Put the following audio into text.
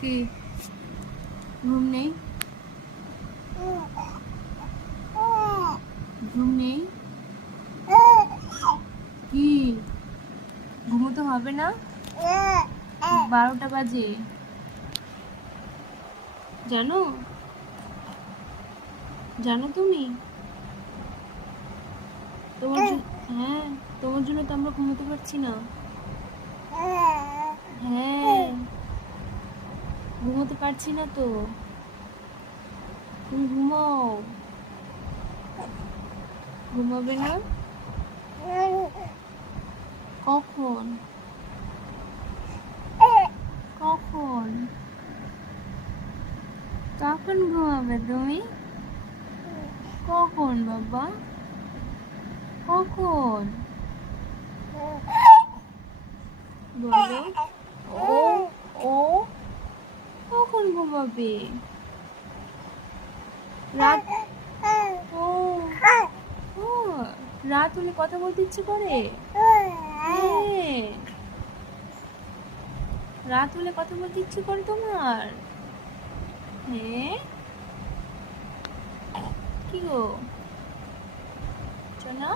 কি ঘুম নেই? ঘুম নেই? কি ঘুমোতে হবে না? 12টা বাজে, জানো? জানো তুমি? হ্যাঁ, তোমার জন্য তো আমরা ঘুমোতে পারছি না। হ্যাঁ, ঘুমোতে পারছি না তো। তুমি ঘুমাও। ঘুমাবে না? কখন? কখন? কখন ঘুমাবে তুমি? কখন বাবা? কখন বলো? ও ও কখন ঘুমাবে? রাত ও ও রাত হলে কথা বলতে ইচ্ছে করে? হ্যাঁ, রাত হলে কথা বলতে ইচ্ছে করে তোমার? হ্যাঁ, কি গো সোনা?